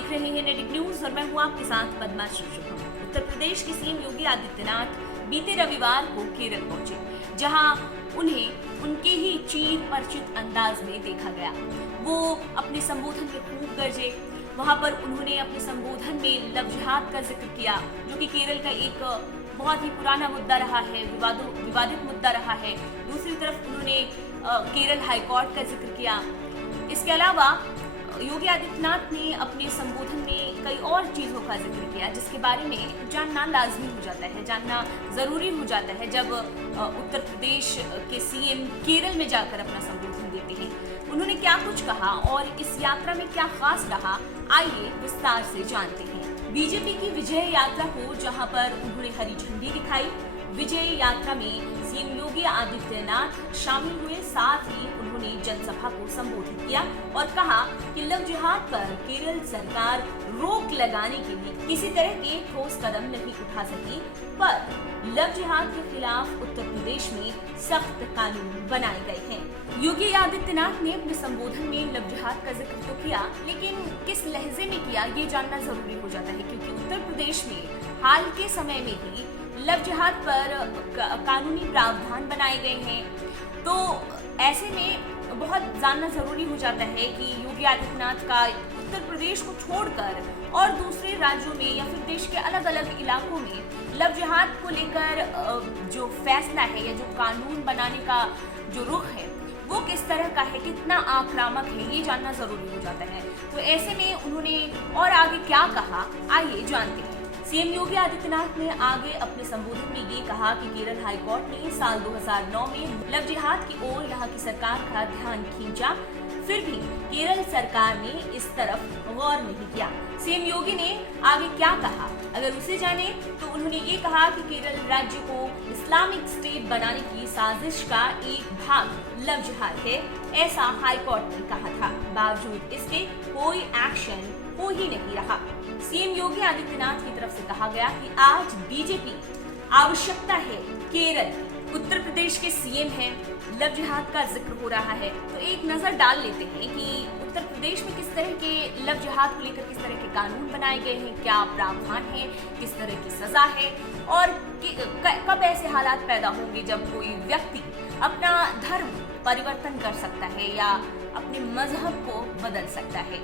देख रहे हैं नेटिक न्यूज और मैं हूं आपके साथ पद्मा शुभम। उत्तर प्रदेश के सीएम योगी आदित्यनाथ बीते रविवार को केरल पहुंचे, जहां उन्हें उनके ही चीर परिचित अंदाज में देखा गया। वो अपने संबोधन में खूब गरजे। वहां पर उन्होंने अपने संबोधन में लव जिहाद का जिक्र किया, जो कि केरल का एक बहुत ही पुराना मुद्दा रहा है, विवादित मुद्दा रहा है। दूसरी तरफ उन्होंने केरल हाईकोर्ट का जिक्र किया। इसके अलावा योगी आदित्यनाथ ने अपने संबोधन में कई और चीज़ों का जिक्र किया, जिसके बारे में जानना लाजमी हो जाता है, जानना ज़रूरी हो जाता है जब उत्तर प्रदेश के सीएम केरल में जाकर अपना संबोधन देते हैं। उन्होंने क्या कुछ कहा और इस यात्रा में क्या खास रहा, आइए विस्तार से जानते हैं। बीजेपी की विजय यात्रा को जहां पर उन्होंने हरी झंडी दिखाई, विजय यात्रा में सीएम योगी आदित्यनाथ शामिल हुए। साथ ही उन्होंने जनसभा को संबोधित किया और कहा कि लव जिहाद पर केरल सरकार रोक लगाने के लिए किसी तरह के ठोस कदम नहीं उठा सकी, पर लव जिहाद के खिलाफ उत्तर प्रदेश में सख्त कानून बनाए गए हैं। योगी आदित्यनाथ ने अपने संबोधन में लव जिहाद का जिक्र तो किया, लेकिन किस लहजे में किया ये जानना जरूरी हो जाता है, क्योंकि उत्तर प्रदेश में हाल के समय में ही लव जिहाद पर कानूनी प्रावधान बनाए गए हैं। तो ऐसे में बहुत जानना जरूरी हो जाता है कि योगी आदित्यनाथ का उत्तर प्रदेश को छोड़कर और दूसरे राज्यों में या फिर देश के अलग अलग इलाकों में लव जिहाद को लेकर जो फैसला है या जो कानून बनाने का जो रुख है वो किस तरह का है, कितना आक्रामक है, ये जानना जरूरी हो जाता है। तो ऐसे में उन्होंने और आगे क्या कहा, आइए जानते हैं। सीएम योगी आदित्यनाथ ने आगे अपने संबोधन में ये कहा कि केरल हाईकोर्ट ने साल 2009 में लव जिहाद की ओर यहाँ की सरकार का ध्यान खींचा, फिर भी केरल सरकार ने इस तरफ गौर नहीं किया। सीएम योगी ने आगे क्या कहा, अगर उसे जाने तो उन्होंने ये कहा कि केरल राज्य को इस्लामिक स्टेट बनाने की साजिश का एक भाग लव जिहाद है, ऐसा हाईकोर्ट ने कहा था। बावजूद इसके कोई एक्शन हो ही नहीं रहा। सीएम योगी आदित्यनाथ की तरफ से कहा गया कि आज बीजेपी आवश्यकता है केरल, उत्तर प्रदेश के सीएम हैं, लव जिहाद का जिक्र हो रहा है, तो एक नजर डाल लेते हैं कि उत्तर प्रदेश में किस तरह के लव जिहाद को लेकर किस तरह के कानून बनाए गए हैं, क्या प्रावधान है, किस तरह की सजा है और कब ऐसे हालात पैदा होंगे जब कोई व्यक्ति अपना धर्म परिवर्तन कर सकता है या अपने मजहब को बदल सकता है।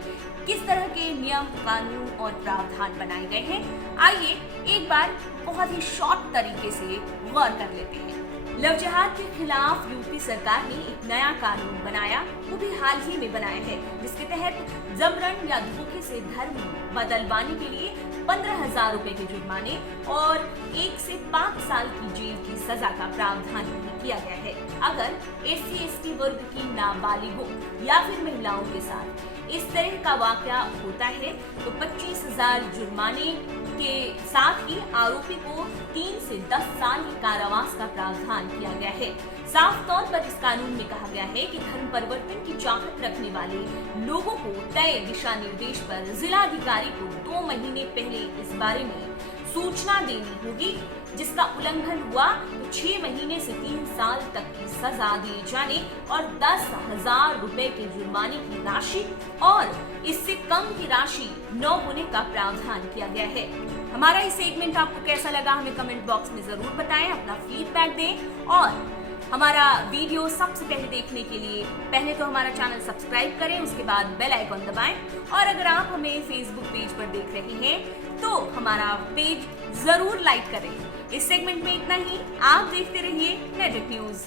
किस तरह के नियम, कानून और प्रावधान बनाए गए हैं, आइए एक बार बहुत ही शॉर्ट तरीके से गौर कर लेते हैं। लव जिहाद के खिलाफ यूपी सरकार ने एक नया कानून बनाया, वो भी हाल ही में बनाया है, जिसके तहत जबरन या धोखे से धर्म बदलवाने के लिए 15,000 रुपए के जुर्माने और 1 से 5 साल की जेल की सजा का प्रावधान भी किया गया है। अगर SC/ST वर्ग की नाबालिगों या फिर महिलाओं के साथ इस तरह का वाकया होता है तो 25,000 जुर्माने के साथ ही आरोपी को 3 से 10 साल के कारावास का प्रावधान किया गया है। साफ तौर पर इस कानून में कहा गया है कि धर्म परिवर्तन की चाहत रखने वाले लोगों को तय दिशा निर्देश पर जिलाधिकारी को 2 महीने पहले इस बारे में सूचना देनी होगी। जिसका उल्लंघन हुआ तो 6 महीने से 3 साल तक की सजा दिए जाने और 10,000 रुपए के जुर्माने की राशि और इससे कम की राशि न होने का प्रावधान किया गया है। हमारा ये सेगमेंट आपको कैसा लगा, हमें कमेंट बॉक्स में जरूर बताएं, अपना फीडबैक दें और हमारा वीडियो सबसे पहले देखने के लिए पहले तो हमारा चैनल सब्सक्राइब करें, उसके बाद बेल आइकॉन दबाएं और अगर आप हमें फेसबुक पेज पर देख रहे हैं तो हमारा पेज जरूर लाइक करें। इस सेगमेंट में इतना ही, आप देखते रहिए नेटिक न्यूज।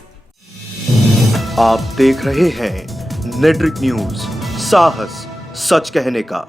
आप देख रहे हैं नेटिक न्यूज, साहस सच कहने का।